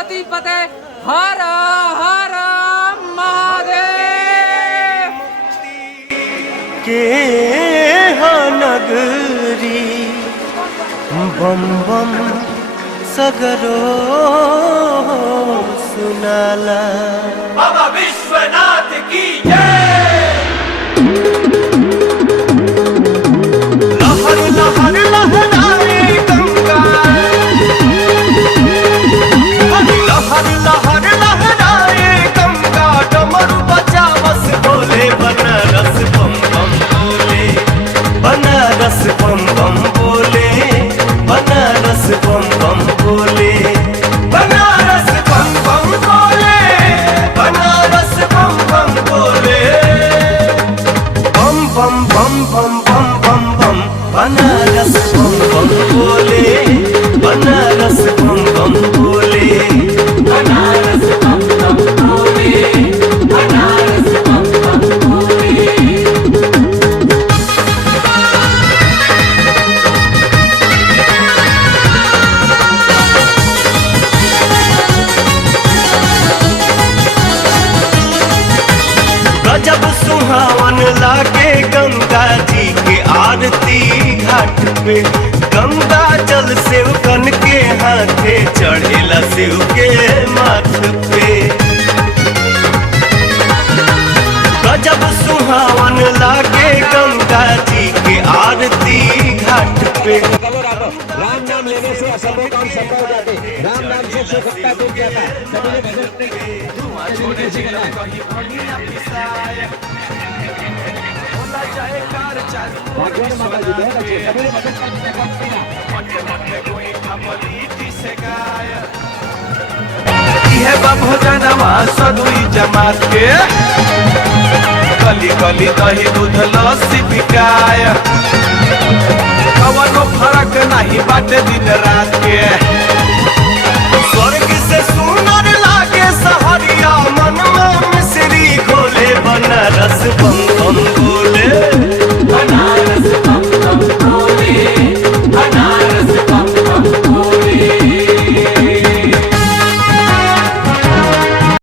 पार्वती पते हर हर महादेव के नगरी बम बम सगरो सुनाला। बाबा विश्वनाथ की जय। लहर लहर लहराए गंगा, लहर लहर लहराए गंगा, डमरू बजावस बोले बनारस बम बम बोले, बनारस बम बम बोले, बनारस बम बम बोले, बनारस बम बम बोले, बनारस बम बम बोले, बम बम बम बम बम बम बम, बनारस बम बम बोले, बनारस बम बम बोले, बनारस बम बम बोले, बनारस बम बम बोले। गजब सुहावन लागे गंगा जी के आरती घाट पे, गंगा जल सेवकन के हाथे चढ़ेला शिव के माथ पे। गजब सुहावन लागे गंगा जी के आरती घाट पे। राम नाम लेने से असभ्य काम सफल हो जाते, राम नाम से सुख का दूर जाता है। सभी ने भजन छोटे से करना है। भागवान माता जी बहुत अच्छे, सभी ने भजन है भोजनवा सदुई जमात के, गली गली दही दूध लस्सी बिकाय, कवनो फर्क नहीं बाटे दिन रात के। स्वर्ग से सुन